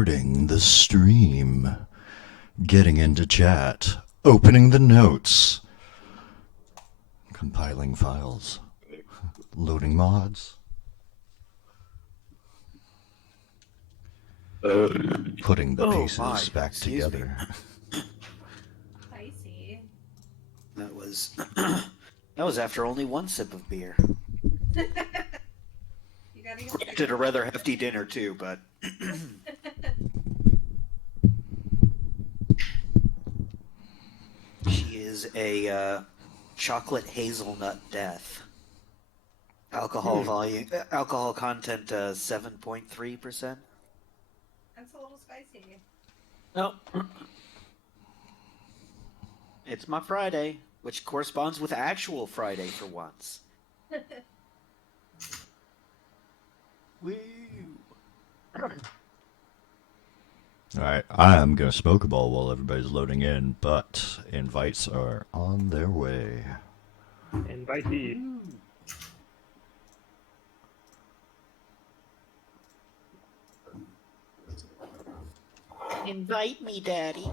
recording the stream, getting into chat, opening the notes, compiling files, loading mods, putting the pieces back together. Spicy. That was that was after only one sip of beer. You gotta get Did a rather hefty dinner too, but she is a chocolate hazelnut death. Alcohol alcohol content 7.3%. That's a little spicy. No. It's my Friday, which corresponds with actual Friday for once. Woo! Alright, I'm gonna smoke a ball while everybody's loading in, but invites are on their way. Invitee. Invite me, Daddy.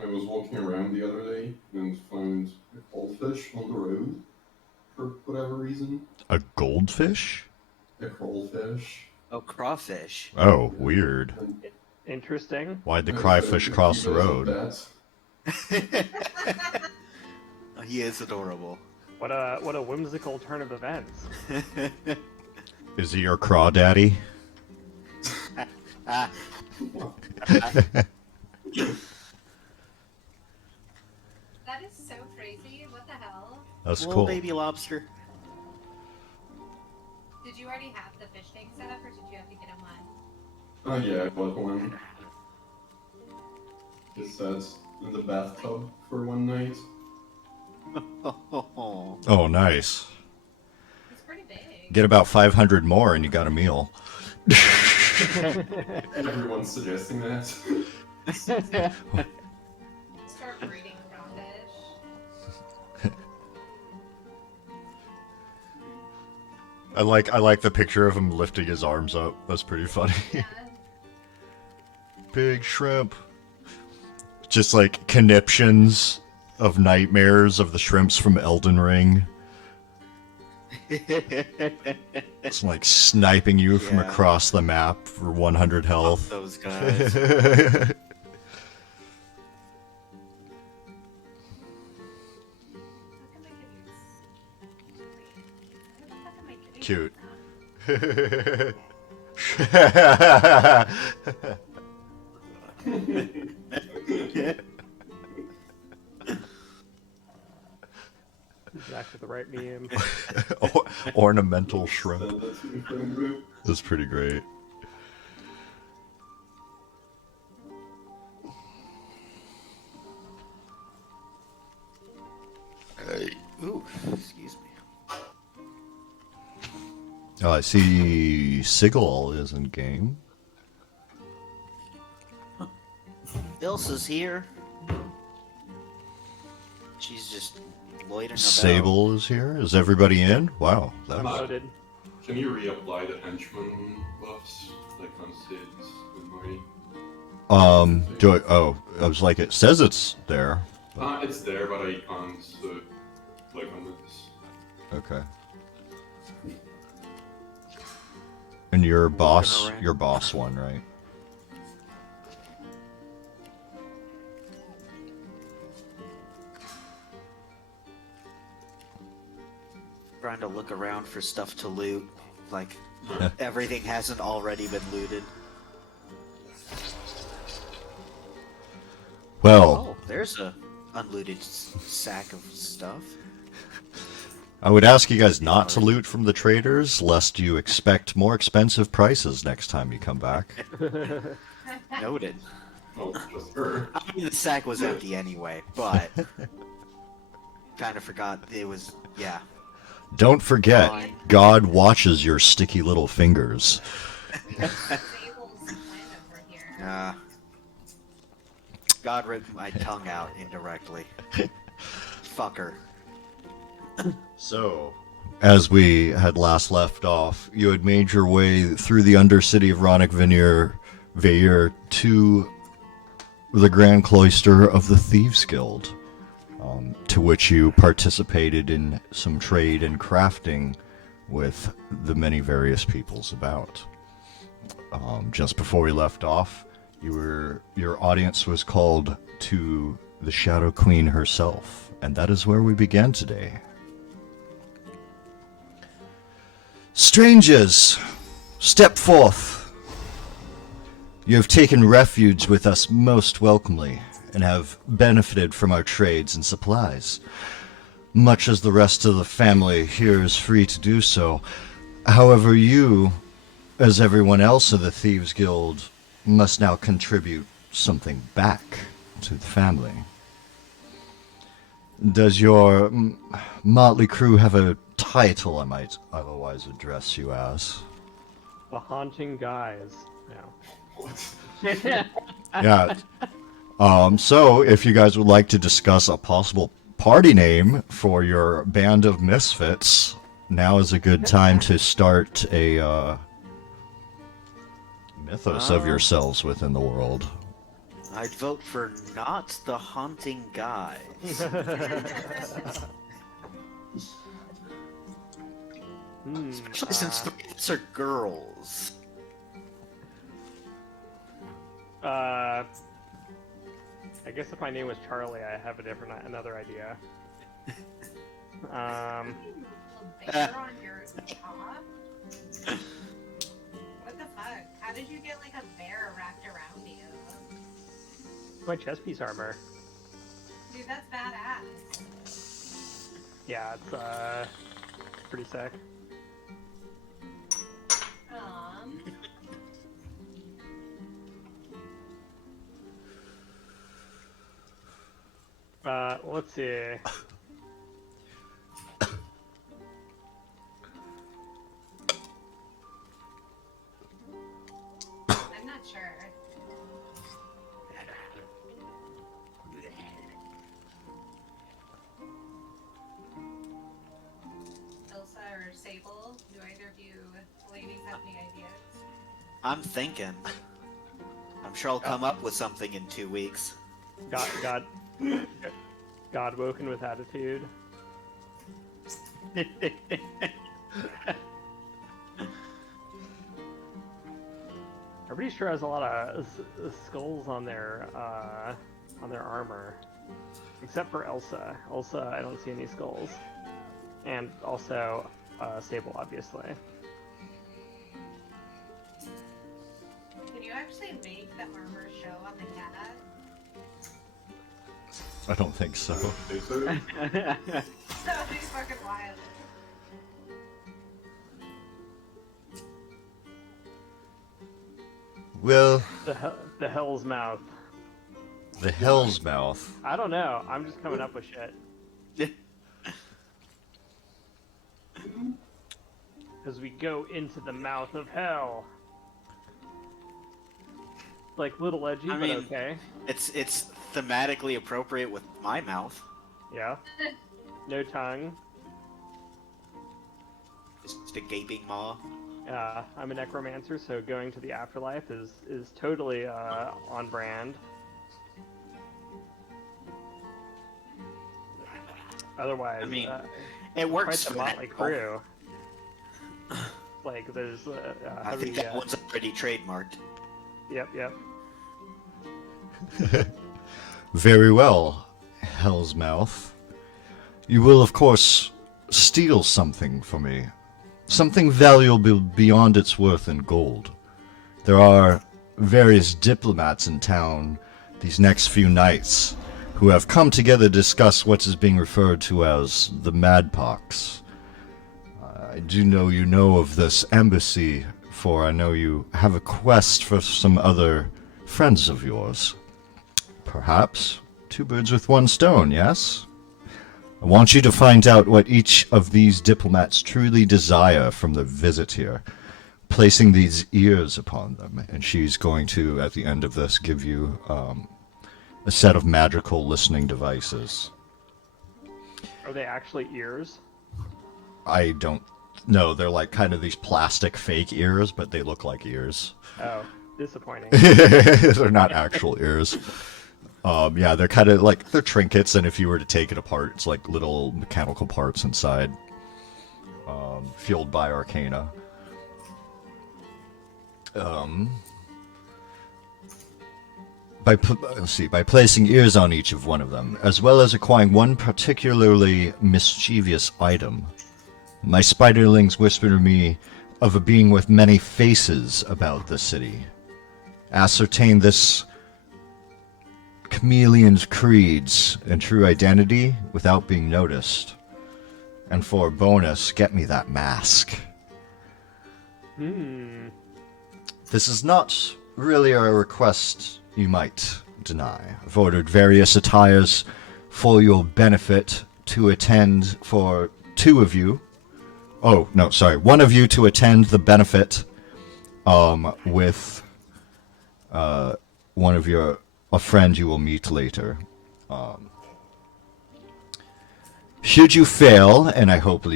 I was walking around the other day and found a goldfish on the road for whatever reason. A goldfish? A crawfish. Oh, crawfish. Oh, weird. Interesting. Why'd the crawfish cross the road? He is adorable. What a whimsical turn of events. Is he your crawdaddy? That is so crazy. What the hell? That's Little cool. baby lobster. Did you already have the fish tank set up, or did you have to get him one? Oh yeah, I bought one. Just sat in the bathtub for one night. Oh, nice. He's pretty big. Get about 500 more and you got a meal. Everyone's suggesting that. Start breeding crawfish. I like the picture of him lifting his arms up. That's pretty funny. Yeah. Big shrimp. Just like conniptions of nightmares of the shrimps from Elden Ring. It's like sniping you from Yeah. across the map for 100 health. Those guys. Cute. Exactly the right meme. Ornamental shrimp. Send that to the friend group. That's pretty great. Ooh, excuse me. Oh, I see Sigil is in game. Ilsa's here. She's just loitering about. Sable is here. Is everybody in? Wow. That was... Loaded. Can you reapply the henchman buffs? Like on Sid's and my... do I... Oh, I was like, it says it's there. It's there, but I can't click on this. Okay. And your boss, around. your boss one, right? Trying to look around for stuff to loot. Like, everything hasn't already been looted. Well, Oh, there's a unlooted sack of stuff. I would ask you guys not to loot from the traders, lest you expect more expensive prices next time you come back. Noted. Oh, just her. I mean, the sack was empty anyway, but kind of forgot it was. Yeah. Don't forget, Fine. God watches your sticky little fingers. Sable's twin over here. God ripped my tongue out indirectly. Fucker. So, as we had last left off, you had made your way through the undercity of Ronick Veir to the Grand Cloister of the Thieves Guild, to which you participated in some trade and crafting with the many various peoples about. Just before we left off, your audience was called to the Shadow Queen herself, and that is where we began today. Strangers, step forth. You have taken refuge with us most welcomely, and have benefited from our trades and supplies, much as the rest of the family here is free to do so. However, you, as everyone else of the Thieves Guild, must now contribute something back to the family. Does your motley crew have a title I might otherwise address you as? The Haunting Guys. No. Yeah. So, if you guys would like to discuss a possible party name for your band of misfits, now is a good time to start a mythos of yourselves within the world. I'd vote for not the Haunting Guy. Especially since the kids are girls. I guess if my name was Charlie, I have another idea. A bear on your top? What the fuck? How did you get like a bear wrapped around you? My chest piece armor. Dude, that's badass. Yeah, it's pretty sick. Let's see. I'm not sure. Elsa or Sable, do either of you ladies have any ideas? I'm thinking. I'm sure I'll come up with something in 2 weeks. God woken with attitude. Everybody sure has a lot of skulls on their armor, except for Elsa. Elsa, I don't see any skulls, and also Sable, obviously. Can you actually make the armor show on the cat? I don't think so. Think so? That would be fucking wild. Well, The Hellsmouth. the Hellsmouth. I don't know. I'm just coming up with shit. As we go into the mouth of hell. Like little edgy, but okay. It's thematically appropriate with my mouth. Yeah. No tongue. Just a gaping maw. I'm a necromancer, so going to the afterlife is totally on brand. Otherwise, I mean, it quite works the for motley that. crew. Like there's I think that one's already trademarked. Yep. Very well, Hellsmouth. You will, of course, steal something for me. Something valuable beyond its worth in gold. There are various diplomats in town these next few nights who have come together to discuss what is being referred to as the Madpox, I do know you know of this embassy, for I know you have a quest for some other friends of yours. Perhaps two birds with one stone, yes? I want you to find out what each of these diplomats truly desire from the visit here, placing these ears upon them. And she's going to, at the end of this, give you a set of magical listening devices. Are they actually ears? I don't know. They're like kind of these plastic fake ears, but they look like ears. Oh, disappointing. They're not actual ears. Yeah, they're kind of like, they're trinkets, and if you were to take it apart, it's like little mechanical parts inside, fueled by arcana. By placing ears on each of one of them, as well as acquiring one particularly mischievous item, my spiderlings whisper to me of a being with many faces about the city. Ascertain this chameleon's creeds and true identity without being noticed. And for a bonus, get me that mask. This is not really a request you might deny. I've ordered various attires for your benefit to attend for two of you. Oh, no, sorry. One of you to attend the benefit with one of a friend you will meet later. Should you fail, and I hope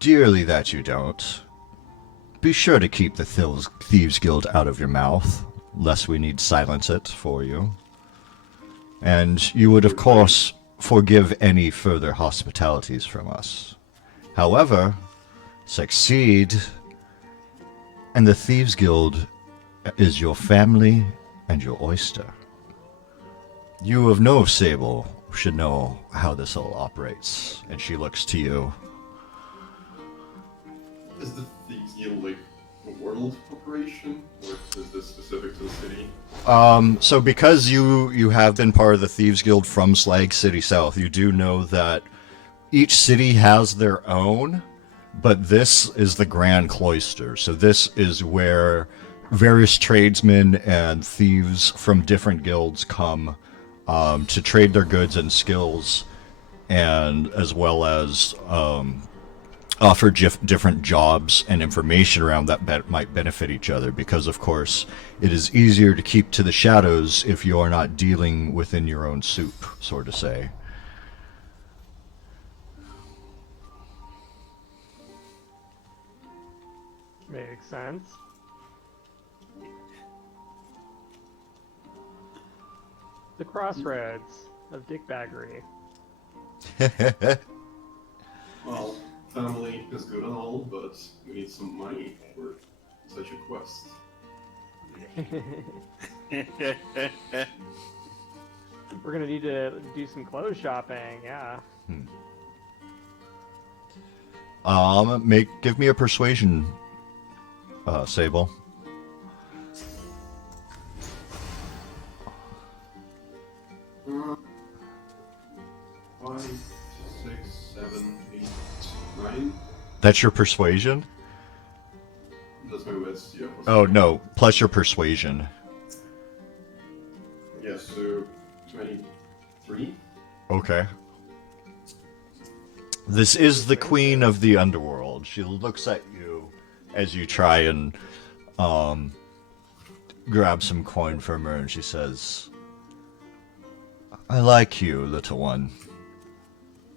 dearly that you don't, be sure to keep the Thieves Guild out of your mouth, lest we need silence it for you. And you would, of course, forgive any further hospitalities from us. However, succeed, and the Thieves Guild is your family and your oyster. You of no Sable should know how this all operates, and she looks to you. Is the Thieves Guild like a world operation, or is this specific to the city? So because you have been part of the Thieves Guild from Slag City South, you do know that each city has their own, but this is the Grand Cloister. So this is where various tradesmen and thieves from different guilds come to trade their goods and skills, and as well as offer different jobs and information around that might benefit each other, because of course it is easier to keep to the shadows if you are not dealing within your own soup, so to say. Makes sense. The crossroads of dickbaggery. Well, family is good and all, but we need some money for such a quest. We're gonna need to do some clothes shopping, yeah. Give me a persuasion, Sable. 5, 6, 7, 8, 9. That's your persuasion? That's my wits, yeah. Oh, no, plus your persuasion. Yeah, so 23. Okay. This is the queen of the underworld. She looks at you as you try and grab some coin from her, and she says, I like you, little one.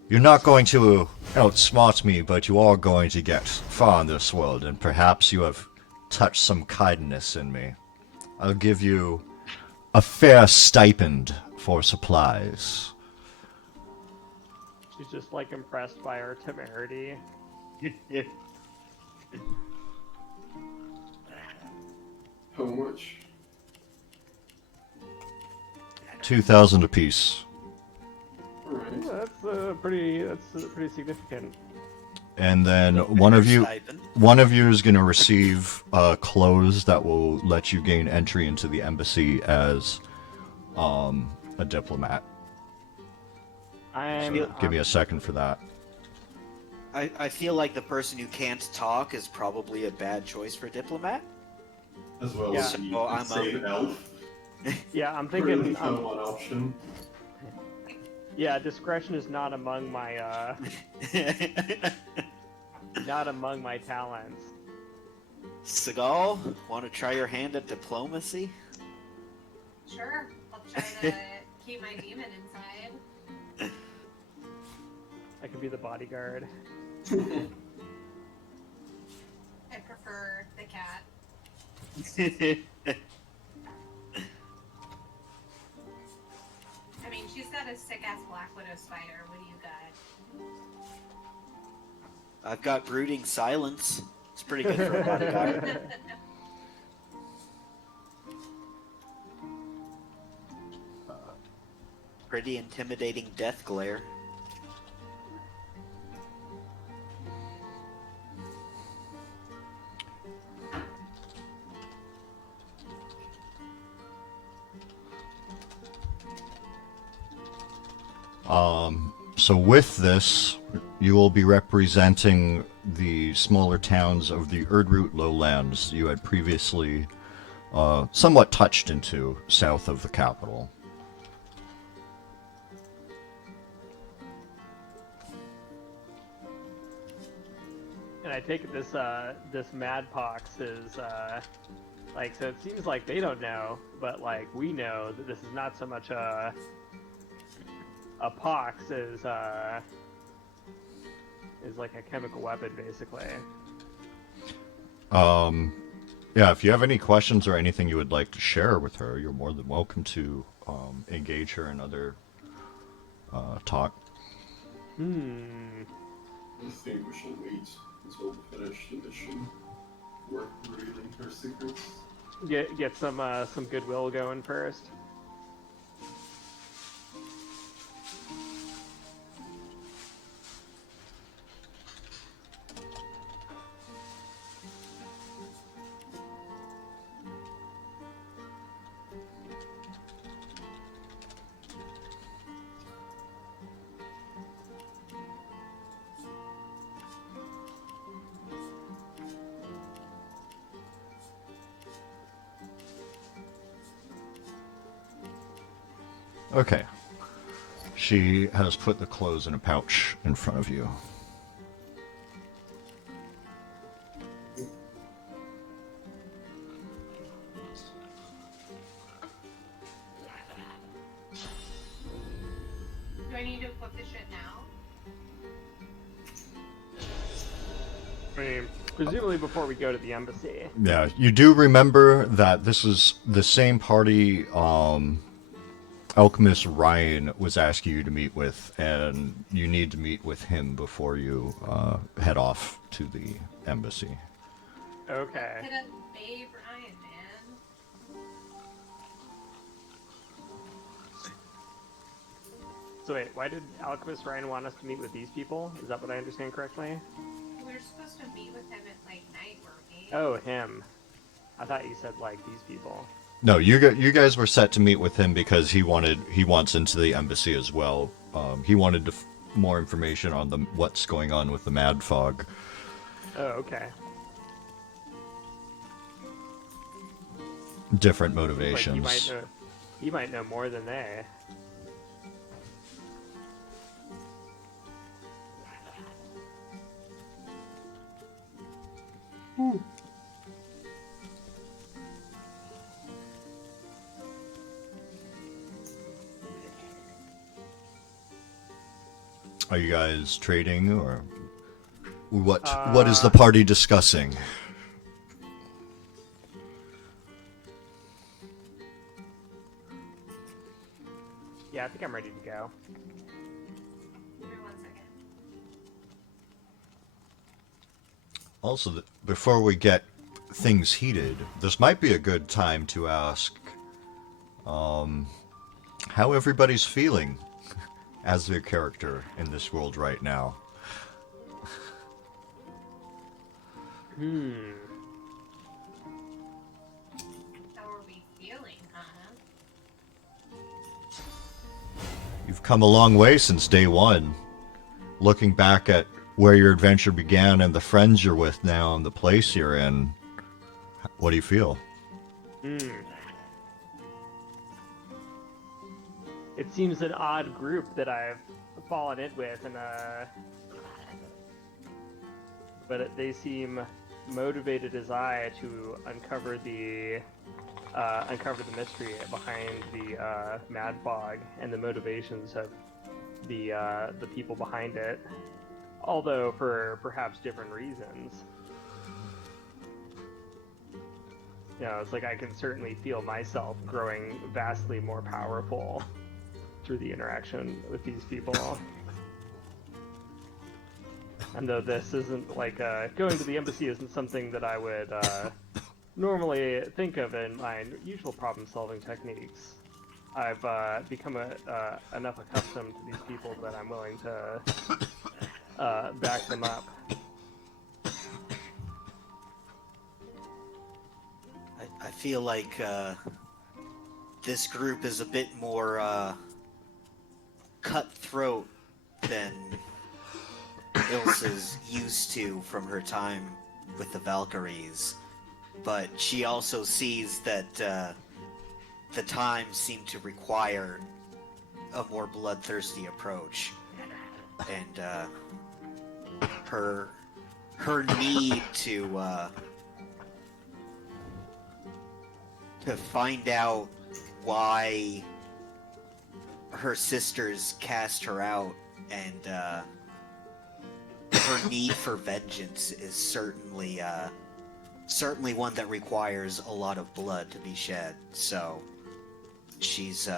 You're not going to outsmart me, but you are going to get far in this world, and perhaps you have touched some kindness in me. I'll give you a fair stipend for supplies. She's just like impressed by our temerity. How much? 2,000 apiece. Alright. Yeah, that's pretty significant. And then one of you Stipend. is going to receive clothes that will let you gain entry into the embassy as a diplomat. I'm So give me a second for that. I feel like the person who can't talk is probably a bad choice for diplomat. As well Yeah. as the So I'm insane elf. Yeah, I'm Really thinking. fun one option. Yeah, discretion is not among my not among my talents. Seagal, want to try your hand at diplomacy? Sure, I'll try to keep my demon inside. I could be the bodyguard. I prefer the cat. I mean, she's got a sick-ass Black Widow spider. What do you got? I've got brooding silence. It's pretty good for a bodyguard. Pretty intimidating death glare. So with this, you will be representing the smaller towns of the Erdroot lowlands you had previously somewhat touched into south of the capital. And I take it this Madpox is like, so it seems like they don't know, but like we know that this is not so much a pox is like a chemical weapon basically. Yeah, if you have any questions or anything you would like to share with her, you're more than welcome to engage her in other talk. I think we shall wait until we finish the mission. Work revealing her secrets. Get some goodwill going first. Okay. She has put the clothes in a pouch in front of you. Do I need to equip the shit now? I mean, presumably before we go to the embassy. Yeah, you do remember that this is the same party Alchemist Ryan was asking you to meet with, and you need to meet with him before you head off to the embassy. Okay. Hit up Babe Ryan, man. So wait, why did Alchemist Ryan want us to meet with these people? Is that what I understand correctly? We're supposed to meet with him at like night, weren't we? Oh, him. I thought you said like these people. No, you guys were set to meet with him because he wants into the embassy as well. He wanted more information on what's going on with the Mad Fog. Oh, okay. Different Like motivations. he might know more than they. Are you guys trading, or what is the party discussing? Yeah, I think I'm ready to go. Give me 1 second. Also, before we get things heated, this might be a good time to ask how everybody's feeling as their character in this world right now. How are we feeling, huh? You've come a long way since day one. Looking back at where your adventure began and the friends you're with now and the place you're in, what do you feel? It seems an odd group that I've fallen in with, and but they seem motivated as I to uncover the mystery behind the Mad Fog and the motivations of the people behind it, although for perhaps different reasons. You know, it's like I can certainly feel myself growing vastly more powerful through the interaction with these people. And though this isn't like going to the embassy isn't something that I would normally think of in my usual problem-solving techniques, I've become enough accustomed to these people that I'm willing to back them up. I feel like this group is a bit more cutthroat than Ilsa's used to from her time with the Valkyries, but she also sees that the times seem to require a more bloodthirsty approach, and her need to find out why her sisters cast her out, and her need for vengeance is certainly one that requires a lot of blood to be shed. So she's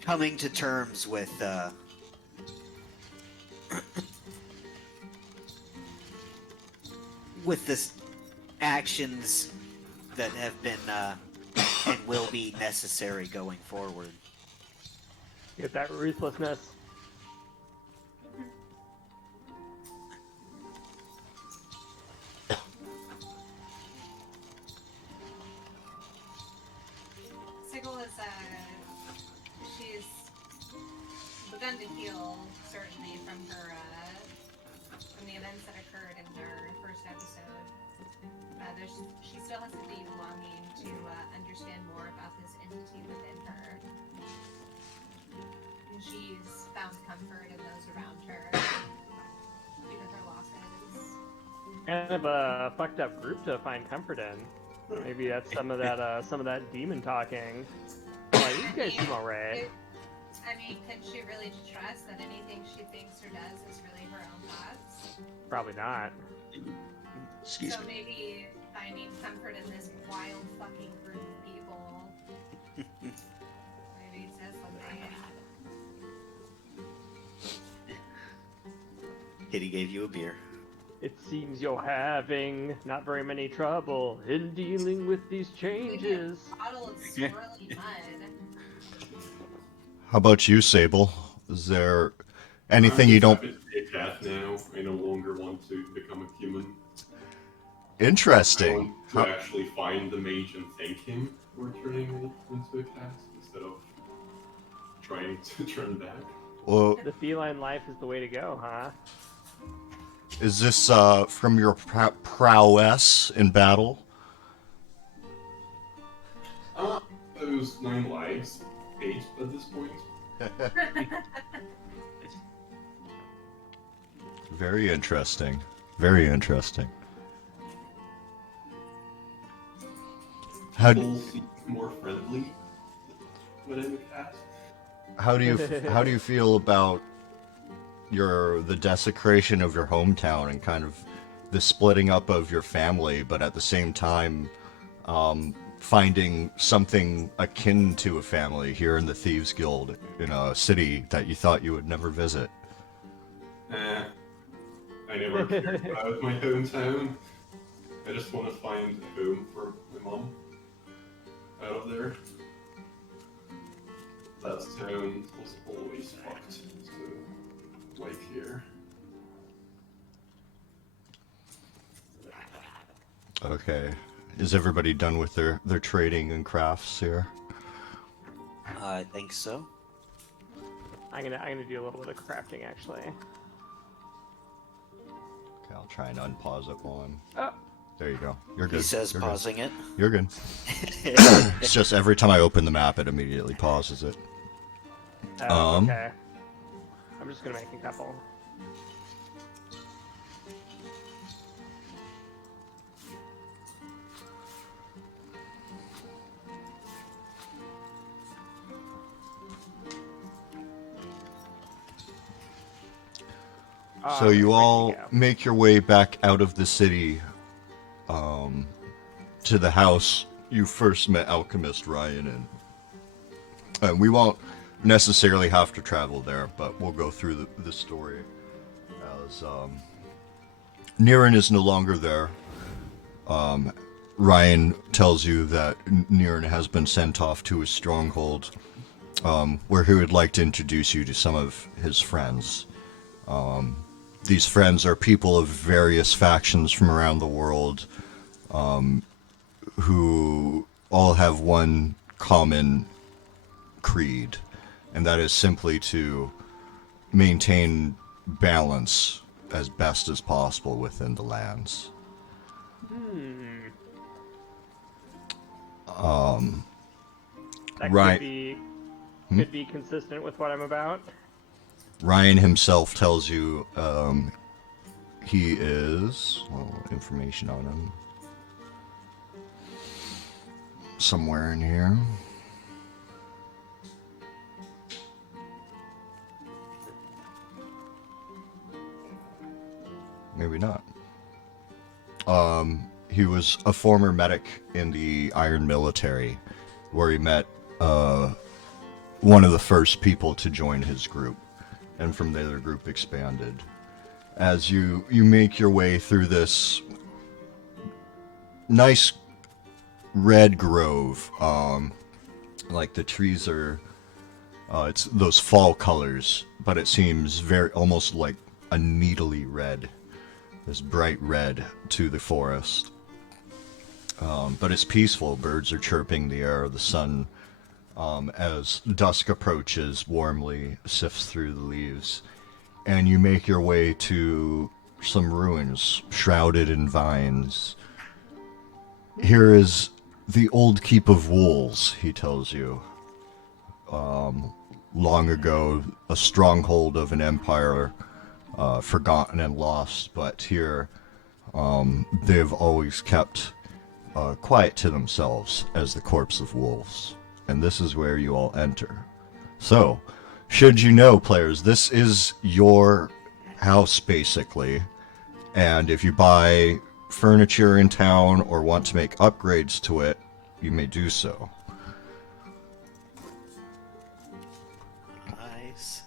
coming to terms with this actions that have been and will be necessary going forward. Get that ruthlessness. Sigil is, she's begun to heal, certainly, from her, from the events that occurred in her first episode. She still has a deep longing to understand more about this entity within her. And she's found comfort in those around her due to her losses. Kind of a fucked up group to find comfort in. Maybe that's some of that demon talking. Like, these guys seem alright. I mean, can she really trust that anything she thinks or does is really her own thoughts? Probably not. Excuse So me. maybe finding comfort in this wild fucking group of people. Maybe it says something. Kitty gave you a beer. It seems you're having not very many trouble in dealing with these changes. A bottle of swirly mud. How about you, Sable? Is there anything I'm you just don't... happy to be a cat now. I no longer want to become a human. I Interesting. want to actually find the mage and thank him for turning me into a cat instead of trying to turn back. Well, The feline life is the way to go, huh? is this from your prowess in battle? Those 9 lives, 8 at this point. Very interesting. Very interesting. How People seem more friendly when I'm a cat. how do you feel about the desecration of your hometown and kind of the splitting up of your family, but at the same time finding something akin to a family here in the Thieves Guild in a city that you thought you would never visit? I never cared about my hometown. I just want to find a home for my mom out of there. That town was always fucked, so like here. Okay. Is everybody done with their trading and crafts here? I think so. I'm gonna do a little bit of crafting actually. Okay, I'll try and unpause it while I'm... Oh, There you go. You're good. He says You're pausing good. it. You're good. It's just every time I open the map, it immediately pauses it. okay. I'm just gonna make a couple. So you all Alright, make your way back out of the city to the house you first met Alchemist Ryan in. We won't necessarily have to travel there, but we'll go through the story as Niran is no longer there. Ryan tells you that Niran has been sent off to his stronghold, where he would like to introduce you to some of his friends. These friends are people of various factions from around the world, who all have one common creed, and that is simply to maintain balance as best as possible within the lands. That Right. could be consistent with what I'm about. Ryan himself tells you he is... Well, information on him. Somewhere in here. Maybe not. He was a former medic in the Iron Military, where he met one of the first people to join his group, and from there the group expanded. As you make your way through this nice red grove, like the trees are, it's those fall colors, but it seems very almost like a needly red, this bright red to the forest. But it's peaceful. Birds are chirping the air. The sun, as dusk approaches, warmly sifts through the leaves, and you make your way to some ruins shrouded in vines. Here is the old keep of wolves, he tells you. Long ago, a stronghold of an empire, forgotten and lost, but here they've always kept quiet to themselves as the corpse of wolves. And this is where you all enter. So, should you know, players, this is your house, basically. And if you buy furniture in town or want to make upgrades to it, you may do so. Nice.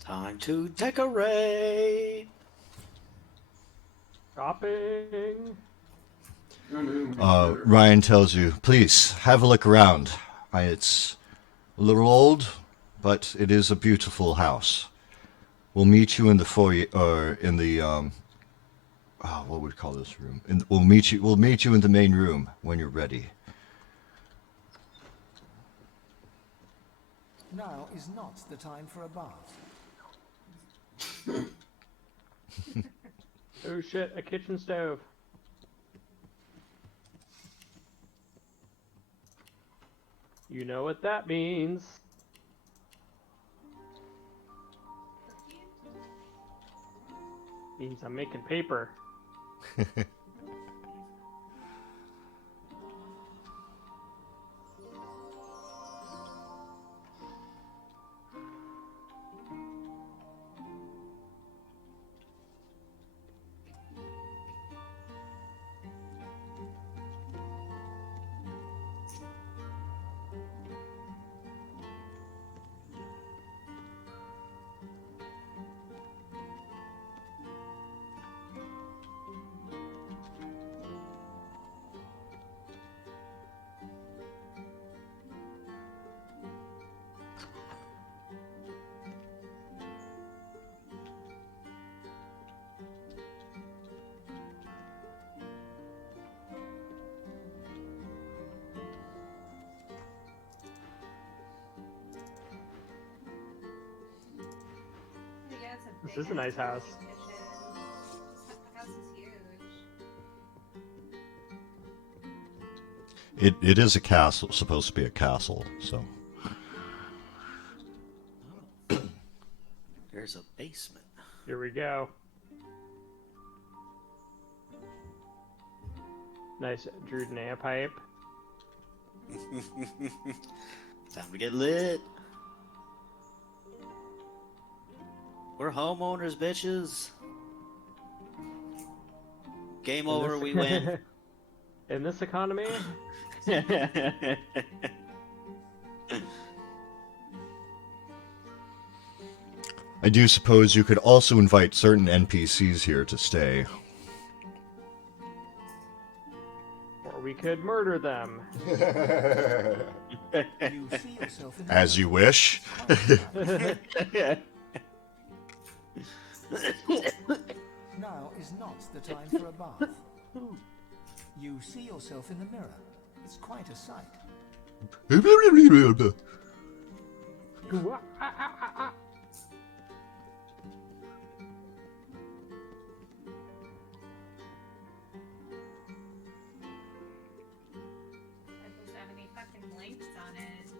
Time to decorate. Shopping. Oh, no, Ryan tells you, please have a look around. It's a little old, but it is a beautiful house. We'll meet you in the foyer, or in the what would we call this room? We'll meet you in the main room when you're ready. Now is not the time for a bath. Oh shit, a kitchen stove. You know what that means. Means I'm making paper. This is a nice house. This house is huge. It is a castle, supposed to be a castle, so. There's a basement. Here we go. Nice Druidania pipe. Time to get lit. We're homeowners, bitches. Game over, we win. In this economy? I do suppose you could also invite certain NPCs here to stay. Or we could murder them. You see yourself in the As you wish. Now is not the time for a bath. You see yourself in the mirror. It's quite a sight. That doesn't have any fucking links on it.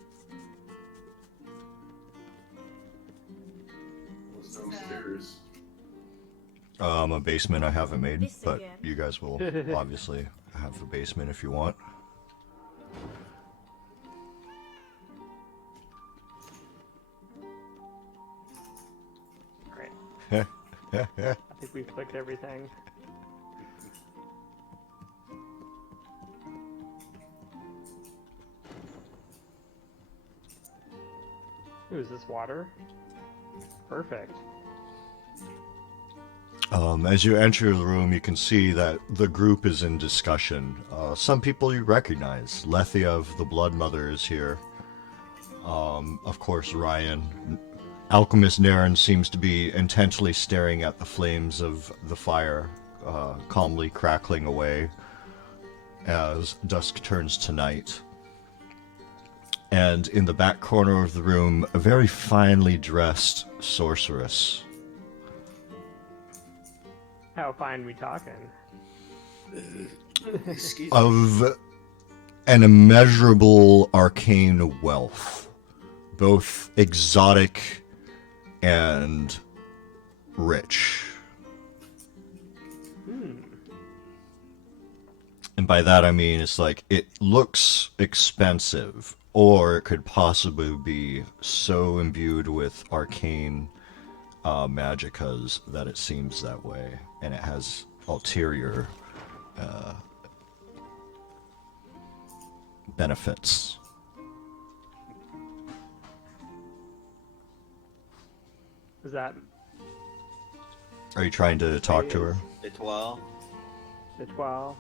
What's downstairs? A basement I haven't made, but you guys will obviously have a basement if you want. Alright. I think we've clicked everything. Ooh, is this water? Perfect. As you enter the room, you can see that the group is in discussion. Some people you recognize. Lethia of the Blood Mother is here. Of course, Ryan. Alchemist Ryan seems to be intently staring at the flames of the fire, calmly crackling away as dusk turns to night. And in the back corner of the room, a very finely dressed sorceress. How fine we talking? Excuse me. Of an immeasurable arcane wealth, both exotic and rich. And by that I mean it's like it looks expensive, or it could possibly be so imbued with arcane magicas that it seems that way, and it has ulterior benefits. Is that Are you trying to talk to her? TWoM. the 12?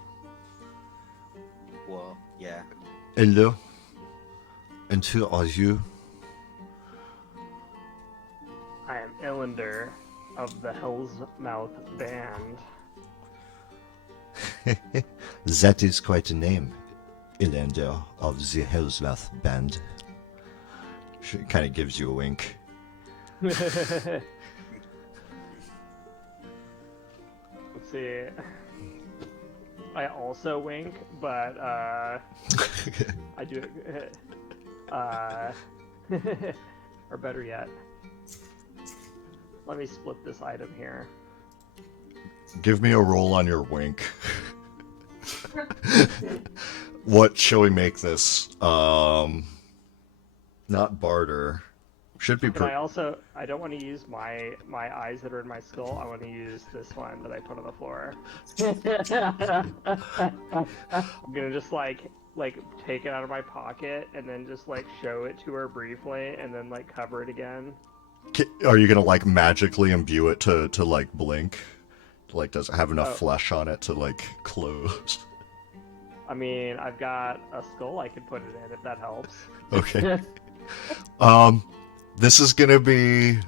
Well, yeah. Hello. And who are you? I am Illander of the Hellsmouth band. That is quite a name. Elander of the Hellsmouth band. She kind of gives you a wink. Let's see. I also wink, but I do it. Or better yet, let me split this item here. Give me a roll on your wink. What shall we make this? Not barter. Should be. But I don't want to use my eyes that are in my skull. I want to use this one that I put on the floor. I'm gonna just like take it out of my pocket and then just like show it to her briefly and then like cover it again. Are you gonna like magically imbue it to like blink? Like, does it have enough Oh. flesh on it to like close? I mean, I've got a skull I could put it in if that helps. Okay. This is gonna be.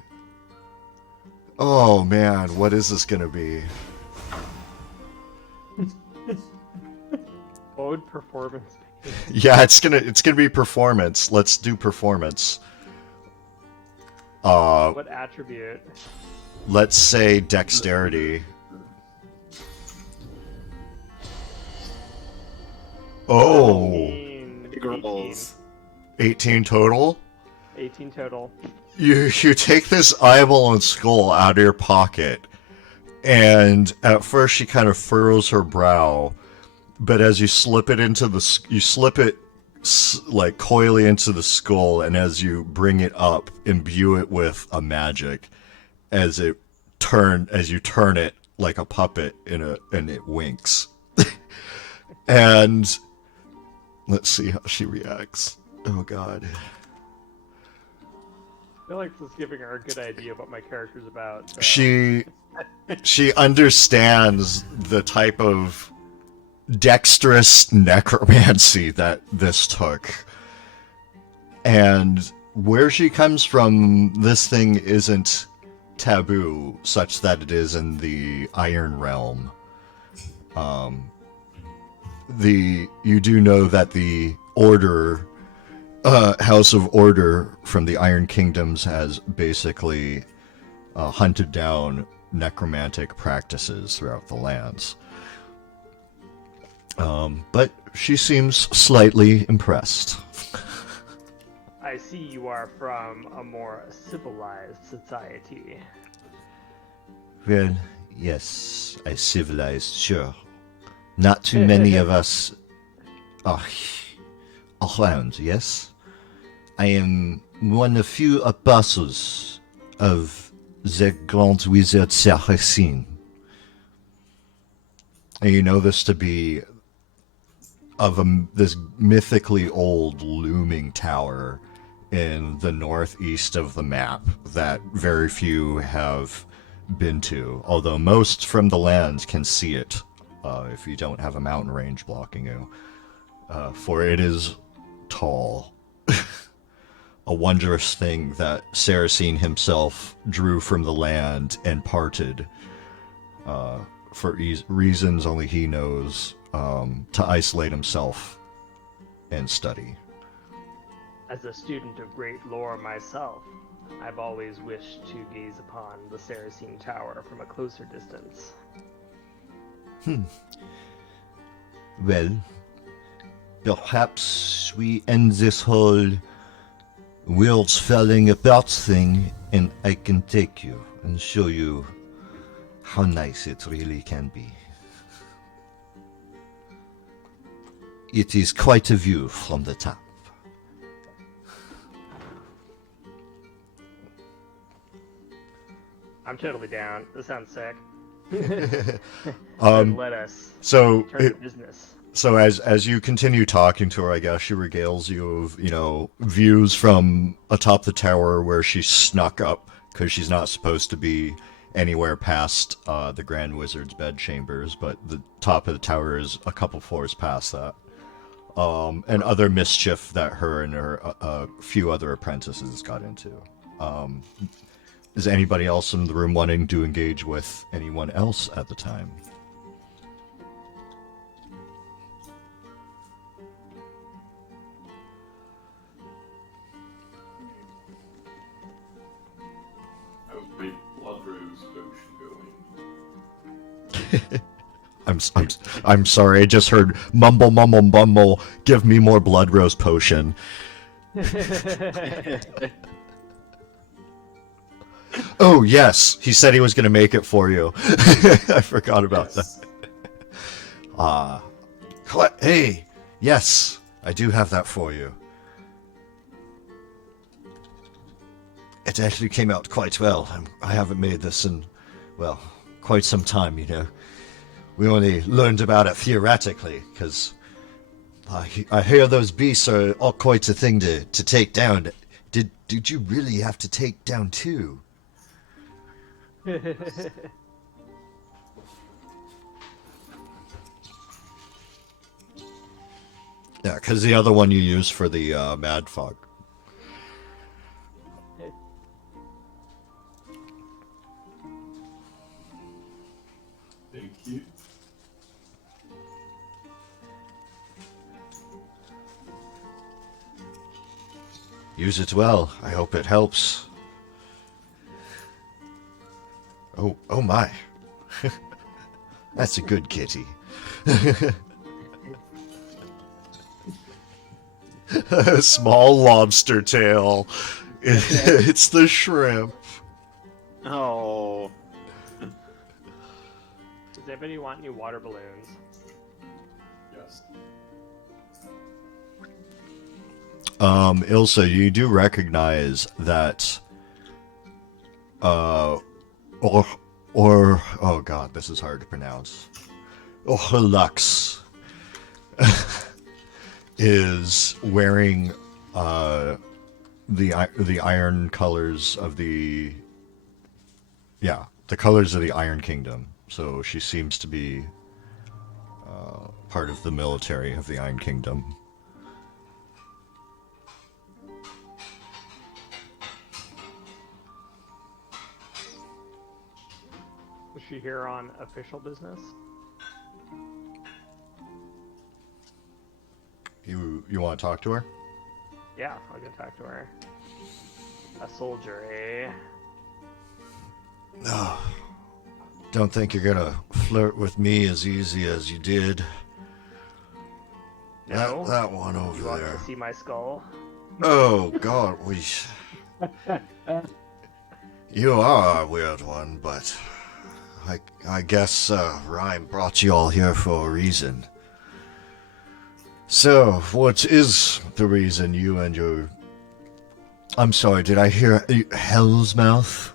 Oh man, what is this gonna be? What would performance be? Yeah, it's gonna be performance. Let's do performance. What attribute? let's say dexterity. Oh, 18, Big rolls. 18 total? 18 total. You take this eyeball and skull out of your pocket, and at first she kind of furrows her brow, but as you slip it like coyly into the skull, and as you bring it up, imbue it with a magic, as you turn it like a puppet and it winks. And let's see how she reacts. Oh god. I feel like this is giving her a good idea of what my character's about. So. She understands the type of dexterous necromancy that this took. And where she comes from, this thing isn't taboo, such that it is in the Iron Realm. You do know that the Order, House of Order from the Iron Kingdoms has basically hunted down necromantic practices throughout the lands. But she seems slightly impressed. I see you are from a more civilized society. Well, yes, I civilized, sure. Not too many of us are around, yes? I am one of few apostles of the Grand Wizard Saracen. And you know this to be of this mythically old looming tower in the northeast of the map that very few have been to, although most from the land can see it if you don't have a mountain range blocking you, for it is tall. A wondrous thing that Saracen himself drew from the land and parted for reasons only he knows, to isolate himself and study. As a student of great lore myself, I've always wished to gaze upon the Saracen Tower from a closer distance. Well, perhaps we end this whole world's falling apart thing, and I can take you and show you how nice it really can be. It is quite a view from the top. I'm totally down. This sounds sick. Let us So turn to business. So as you continue talking to her, I guess she regales you of, views from atop the tower where she snuck up, because she's not supposed to be anywhere past the Grand Wizard's bedchambers, but the top of the tower is a couple floors past that. And other mischief that her and her a few other apprentices got into. Is anybody else in the room wanting to engage with anyone else at the time? How's my blood rose potion going? I'm sorry. I just heard mumble, mumble, mumble. Give me more blood rose potion. Oh yes, he said he was going to make it for you. I forgot about that. Hey, yes, I do have that for you. It actually came out quite well. I haven't made this in, well, quite some time, We only learned about it theoretically, because I hear those beasts are all quite a thing to take down. Did you really have to take down two? Yeah, because the other one you use for the Mad Fog. Thank you. Use it well. I hope it helps. Oh my. That's a good kitty. A small lobster tail. It's the shrimp. Oh. Does anybody want any water balloons? Yes. Ilsa, you do recognize that, or, oh god, this is hard to pronounce. Orlux is wearing, the iron colors of the, yeah, the colors of the Iron Kingdom. So she seems to be, part of the military of the Iron Kingdom. Was she here on official business? You want to talk to her? Yeah, I'll go talk to her. A soldier, eh? No. Don't think you're gonna flirt with me as easy as you did. No? That one over You want there. to see my skull? Oh god, you are a weird one, but I guess Ryan brought you all here for a reason. So, what is the reason you and your... I'm sorry, did I hear Hellsmouth?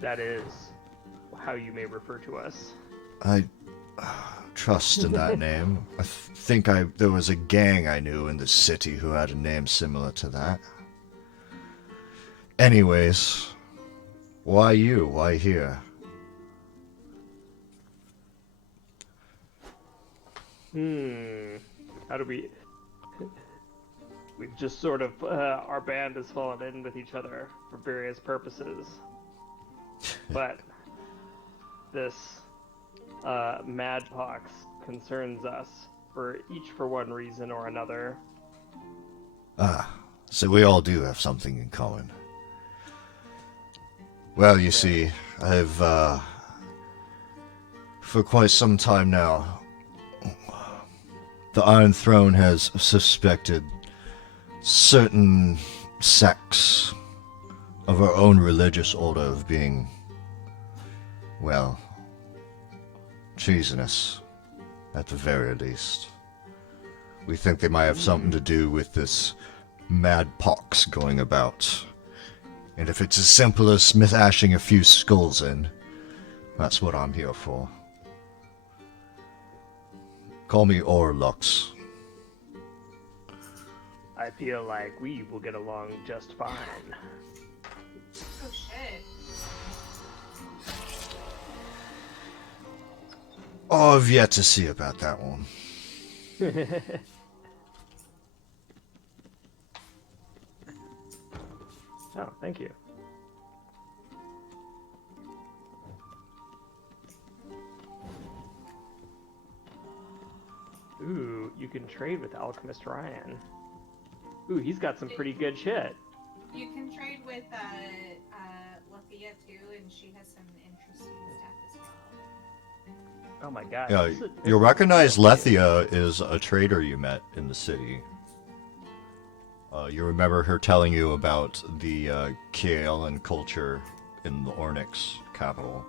That is how you may refer to us. I trust in that name. I think there was a gang I knew in the city who had a name similar to that. Anyways, why you? Why here? How do we... We've just sort of, our band has fallen in with each other for various purposes. But this madpox concerns us for each for one reason or another. So we all do have something in common. Well, you see, I've, for quite some time now, the Iron Throne has suspected certain sects of our own religious order of being, well, treasonous, at the very least. We think they might have something to do with this mad pox going about. And if it's as simple as smashing a few skulls in, that's what I'm here for. Call me Orlux. I feel like we will get along just fine. Oh shit. Oh, I've yet to see about that one. Oh, thank you. Ooh, you can trade with Alchemist Ryan. Ooh, he's got some pretty good shit. You can trade with Lafia too, and she has some interesting stuff as well. Oh my god. Yeah, this is- you'll recognize Lethia is a trader you met in the city. You remember her telling you about the Kaelan culture in the Ornyx capital.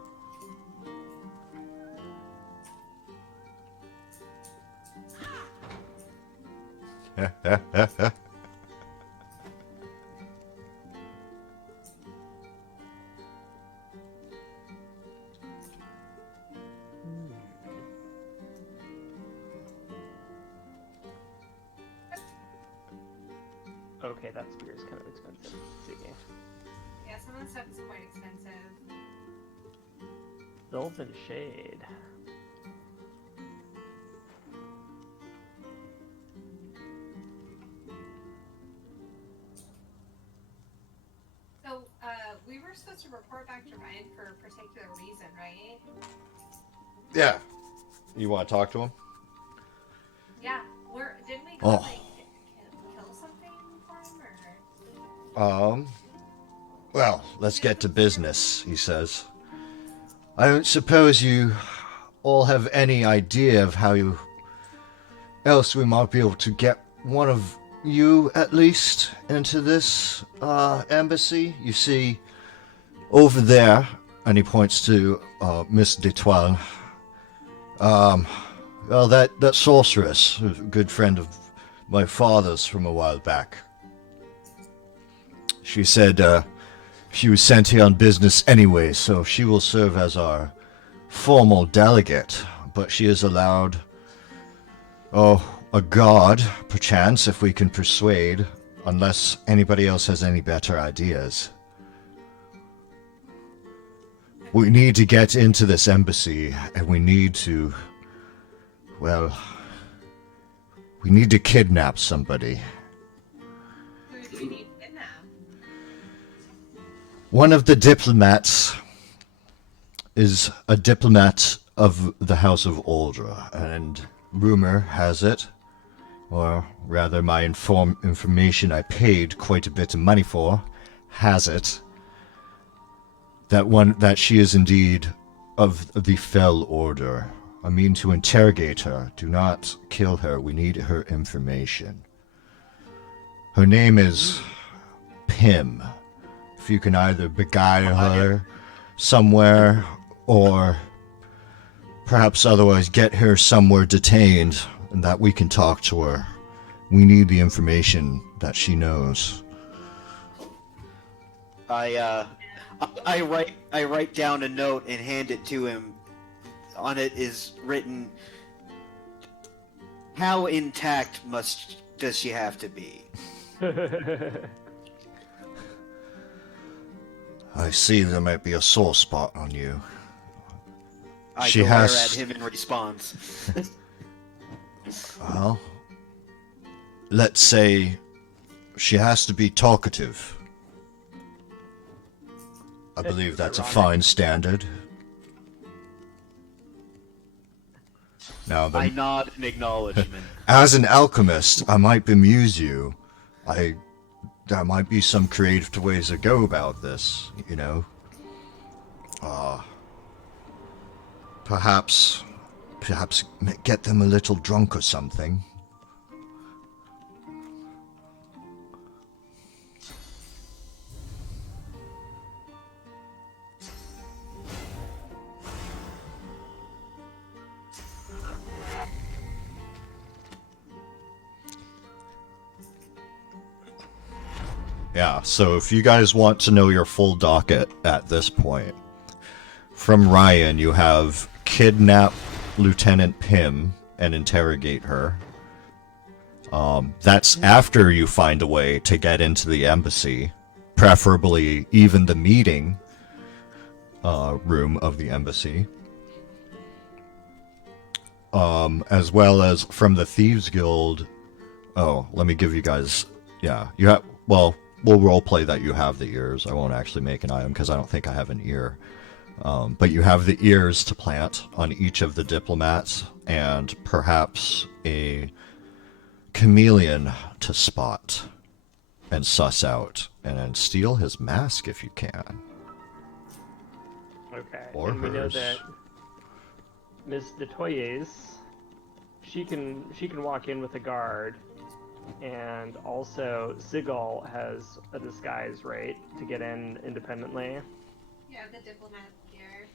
Okay, that spear is kind of expensive. Let's see. Yeah, some of the stuff is quite expensive. Sylvan Shade. So, we were supposed to report back to Ryan for a particular reason, right? Yeah. You want to talk to him? Yeah. Didn't we go, Oh. like, kill something for him, or... Well, let's get to business, he says. I don't suppose you all have any idea of how else we might be able to get one of you, at least, into this embassy. You see, over there, and he points to Miss d'Etoile. Well, that sorceress, a good friend of my father's from a while back. She said she was sent here on business anyway, so she will serve as our formal delegate, but she is allowed, a guard, perchance, if we can persuade, unless anybody else has any better ideas. We need to get into this embassy, and we need to, well, we need to kidnap somebody. Who do you need to kidnap? One of the diplomats is a diplomat of the House of Aldra, and rumor has it, or rather my information I paid quite a bit of money for, has it, that she is indeed of the Fell Order. I mean to interrogate her. Do not kill her. We need her information. Her name is Pym. If you can either beguile her somewhere, or perhaps otherwise get her somewhere detained, and that we can talk to her. We need the information that she knows. I write down a note and hand it to him. On it is written, "How intact does she have to be?" I see there might be a sore spot on you. I She glare has- at him in response. Well, let's say she has to be talkative. I believe that's a fine standard. Now, I nod in acknowledgement. as an alchemist, I might bemuse you. There might be some creative ways to go about this, you know. Perhaps get them a little drunk or something. Yeah, so if you guys want to know your full docket at this point, from Ryan, you have kidnap Lieutenant Pym and interrogate her. That's after you find a way to get into the embassy, preferably even the meeting room of the embassy. As well as from the Thieves Guild. Oh, let me give you guys. Yeah, you have. Well, we'll roleplay that you have the ears. I won't actually make an item because I don't think I have an ear. But you have the ears to plant on each of the diplomats, and perhaps a chameleon to spot and suss out, and then steal his mask if you can. Okay. Or and we know hers. that Miss Detoyes, she can walk in with a guard, and also Sigil has a disguise, right, to get in independently. Yeah, the diplomat here.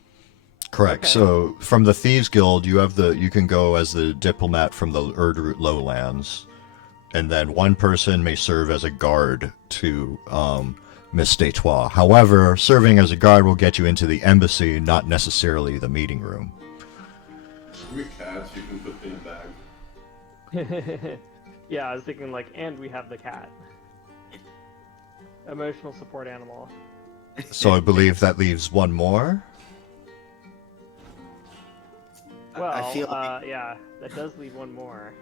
Correct. Okay. So from the Thieves Guild, you can go as the diplomat from the Erdroot Lowlands, and then one person may serve as a guard to Miss d'Etoile. However, serving as a guard will get you into the embassy, not necessarily the meeting room. We cats you can put in a bag. Yeah, I was thinking like, and we have the cat. Emotional support animal. So I believe that leaves one more. Well, I feel yeah, that does leave one more.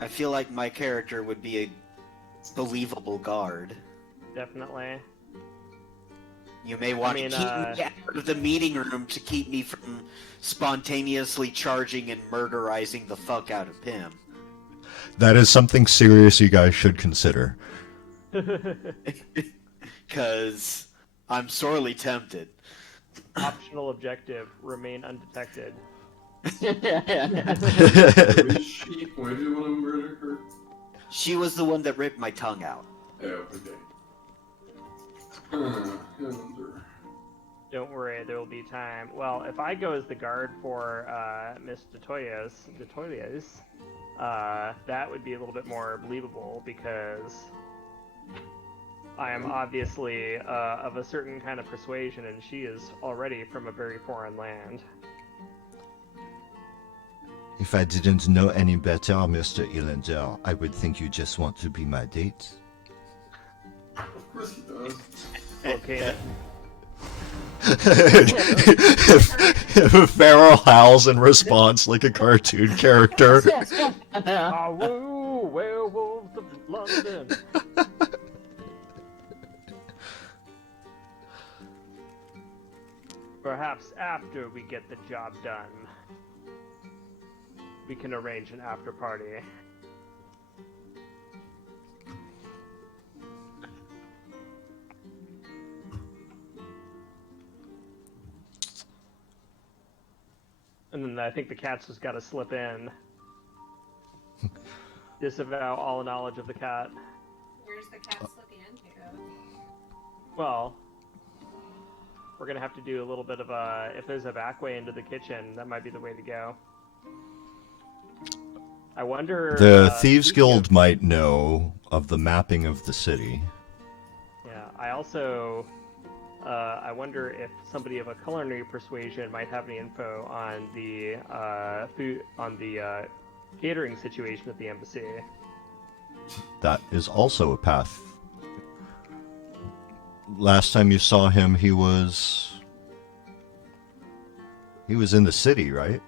I feel like my character would be a believable guard. Definitely. You may want mean, to keep me out of the meeting room to keep me from spontaneously charging and murderizing the fuck out of Pym. That is something serious you guys should consider. Cause I'm sorely tempted. Optional objective: remain undetected. Who is she? Why do you want to murder her? She was the one that ripped my tongue out. Oh, okay. I wonder. Don't worry, there will be time. Well, if I go as the guard for Miss Detoyas, that would be a little bit more believable because I am obviously of a certain kind of persuasion, and she is already from a very foreign land. If I didn't know any better, Mr. Elander, I would think you just want to be my date. Of course he does. Okay. If Farrell howls in response like a cartoon character. Ah, woo, werewolves of London. Perhaps after we get the job done, we can arrange an after party. And then I think the cat's just got to slip in. Disavow all knowledge of the cat. Where's the cat slipping into? Well, we're gonna have to do a little bit of a. If there's a back way into the kitchen, that might be the way to go. I wonder. The Thieves Guild might know of the mapping of the city. Yeah, I also. I wonder if somebody of a culinary persuasion might have any info on the food, on the catering situation at the embassy. That is also a path. Last time you saw him, he was in the city, right?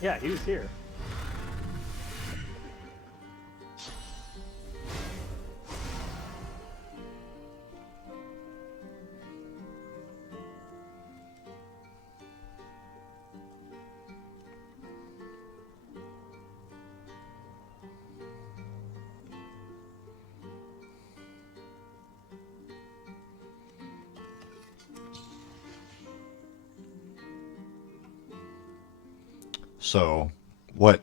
Yeah, he was here. So, what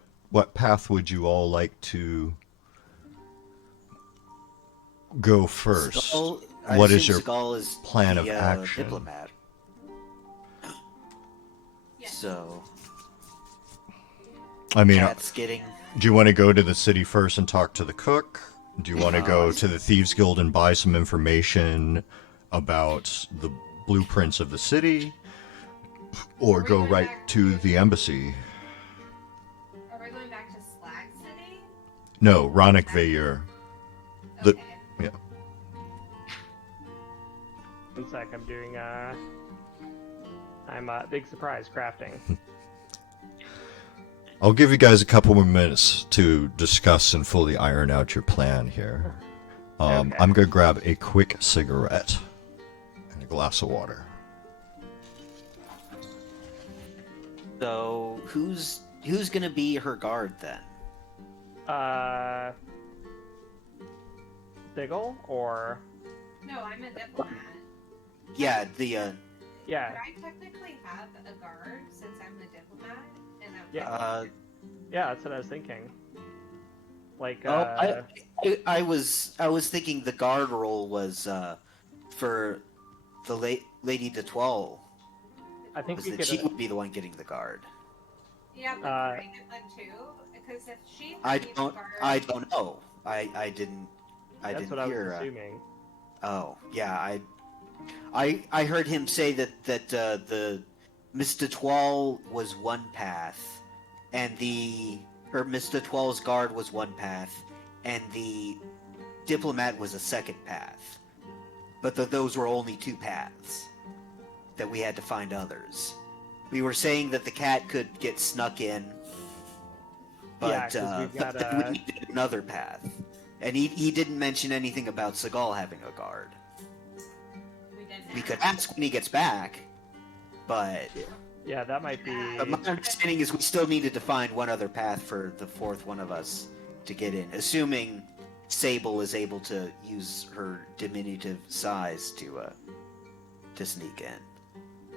path would you all like to go first? Skull, What I is assume your Skull is plan of the, action? Diplomat. Yeah. So I mean, Cat's getting. do you want to go to the city first and talk to the cook? Do you want to go to the Thieves Guild and buy some information about the blueprints of the city? Or Are we go going right back to the embassy? Are we going back to Slag City? No, Ronick Veilleur. The- Okay. Yeah. One sec, I'm doing I'm big surprise crafting. I'll give you guys a couple more minutes to discuss and fully iron out your plan here. Okay. I'm going to grab a quick cigarette and a glass of water. So who's gonna be her guard then? Diggle or No, I'm a diplomat. Yeah, the yeah, Could I technically have a guard since I'm the diplomat? And I'm Yeah. Yeah, that's what I was thinking. Like, I was thinking the guard role was for the Lady Detwall. I think Was we that could. she would be the one getting the guard? Yeah, but Uh, could I get one too? Because if she I had me the don't guard, I don't know. I didn't that's didn't what I was hear. assuming. Oh yeah, I heard him say that the Miss Detwall was one path, and Miss Detwall's guard was one path, and the diplomat was a second path. But those were only two paths. That we had to find others. We were saying that the cat could get snuck in, Yeah, but, 'cause we've got, but then we needed another path. And he didn't mention anything about Seagal having a guard. we didn't. We could ask when he gets back, but Yeah, that might be. my understanding is we still needed to find one other path for the fourth one of us to get in, assuming Sable is able to use her diminutive size to to sneak in.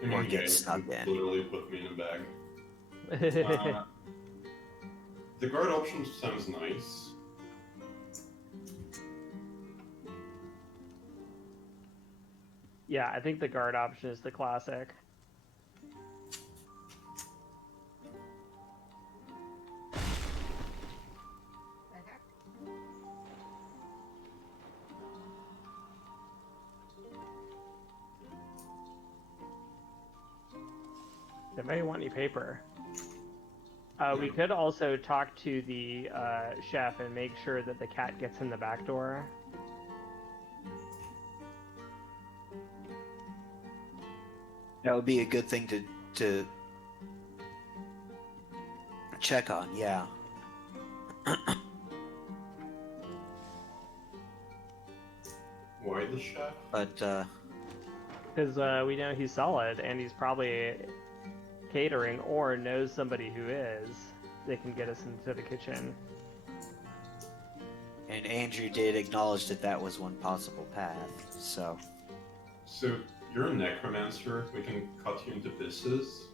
I mean, Or yeah, get you snuck can in. literally put me in a bag. The guard option sounds nice. Yeah, I think the guard option is the classic. The heck? Anybody want any paper? We could also talk to the chef and make sure that the cat gets in the back door. That would be a good thing to check on, yeah. Why the chef? But Because we know he's solid, and he's probably catering or knows somebody who is. They can get us into the kitchen. and Andrew did acknowledge that that was one possible path. So So, you're a necromancer. We can cut you into pieces,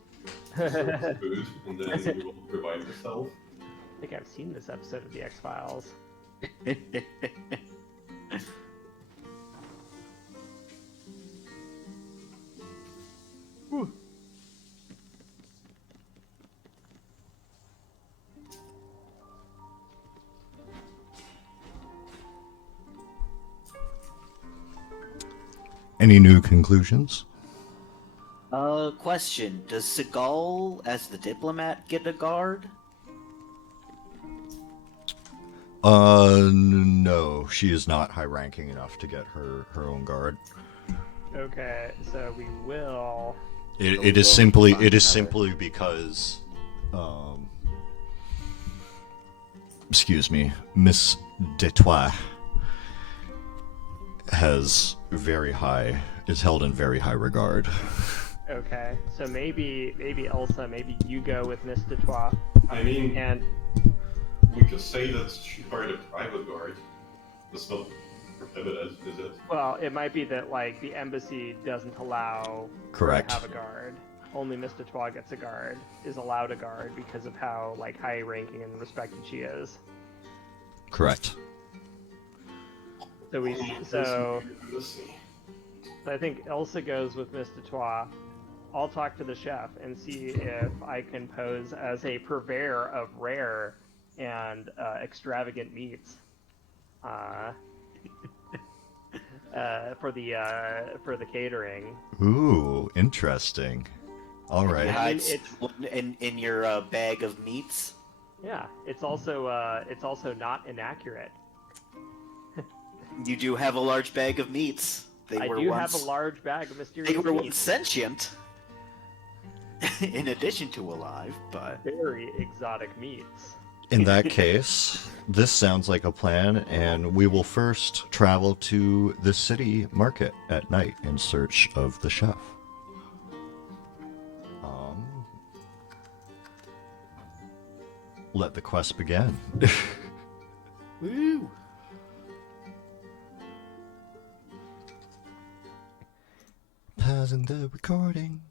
serve food, and then you will revive yourself. I think I've seen this episode of the X-Files. Any new conclusions? Question: does Seagal, as the diplomat, get a guard? No, she is not high ranking enough to get her own guard. Okay, so we will... It is simply because, excuse me, Miss Detroit is held in very high regard. Okay, so maybe Elsa, maybe you go with Miss Detroit, I mean, and we could say that she hired a private guard. That's not prohibited, is it? well, it might be that like the embassy doesn't allow her Correct. to have a guard. Only Miss Detroit gets a guard, is allowed a guard because of how like high ranking and respected she is. Correct. So I think Elsa goes with Miss Detroit. I'll talk to the chef and see if I can pose as a purveyor of rare and extravagant meats for the catering. Ooh, interesting. All You right. hide it's- one in your bag of meats. Yeah, it's also not inaccurate. You do have a large bag of meats. I do have a large bag of mysterious They were once meats. sentient. In addition to alive, but Very exotic meats. In that case, this sounds like a plan, and we will first travel to the city market at night in search of the chef. Let the quest begin. woo! Pausing the recording.